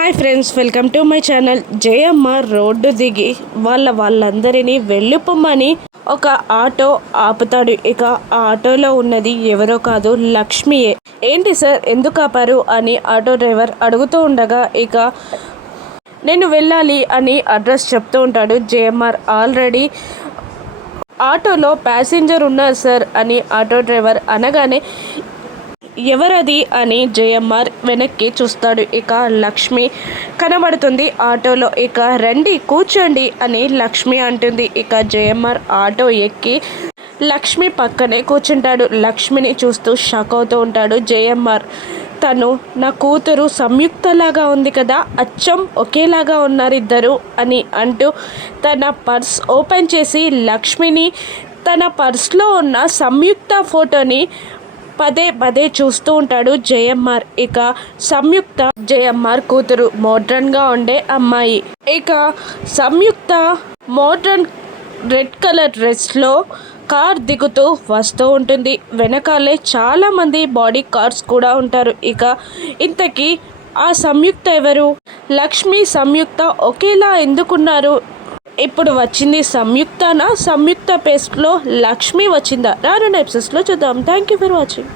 Hi friends welcome to my channel. Jayamma road దిగి వాళ్ళ వాళ్ళందరినీ వెళ్ళిపోమ్మని ఒక ఆటో ఆపుతాడు. ఇక ఆ ఆటోలో ఉన్నది ఎవరో కాదు లక్ష్మియే. ఏంటి సార్ ఎందుకు ఆపారు? అని ఆటో డ్రైవర్ అడుగుతూ ఉండగా ఇక నేను వెళ్ళాలి అని అడ్రస్ చెప్తూ ఉంటాడు జేఎంఆర్ ఆల్రెడీ ఆటోలో ప్యాసింజర్ ఉన్నారు సార్ అని ఆటో డ్రైవర్ అనగానే ఎవరది అని జయమ్మార్ వెనక్కి చూస్తాడు. ఇక లక్ష్మి కనబడుతుంది ఆటోలో. ఇక రండి కూర్చోండి అని లక్ష్మి అంటుంది. ఇక జయమ్మార్ ఆటో ఎక్కి లక్ష్మి పక్కనే కూర్చుంటాడు. లక్ష్మిని చూస్తూ షాక్ అవుతూ ఉంటాడు జయమ్మార్. తను నా కూతురు సంయుక్తలాగా ఉంది కదా అచ్చం ఒకేలాగా ఉన్నారు ఇద్దరు అని అంటూ తన పర్స్ ఓపెన్ చేసి లక్ష్మిని తన పర్స్లో ఉన్న సంయుక్త ఫోటోని పదే పదే చూస్తూ ఉంటాడు జయమ్మార్. ఇక సంయుక్త జయమ్మార్ కూతురు మోడ్రన్గా ఉండే అమ్మాయి. ఇక సంయుక్త మోడ్రన్ రెడ్ కలర్ డ్రెస్లో కార్ దిగుతూ వస్తూ ఉంటుంది. వెనకాలే చాలామంది బాడీ కార్స్ కూడా ఉంటారు. ఇక ఇంతకీ ఆ సంయుక్త ఎవరు? లక్ష్మి సంయుక్త ఒకేలా ఎందుకున్నారు? ఇప్పుడు వచ్చింది సంయుక్తనా? సంయుక్త పేస్ట్లో లక్ష్మి వచ్చిందా? రానున్న ఎపిసోడ్స్లో చూద్దాం. Thank you for watching.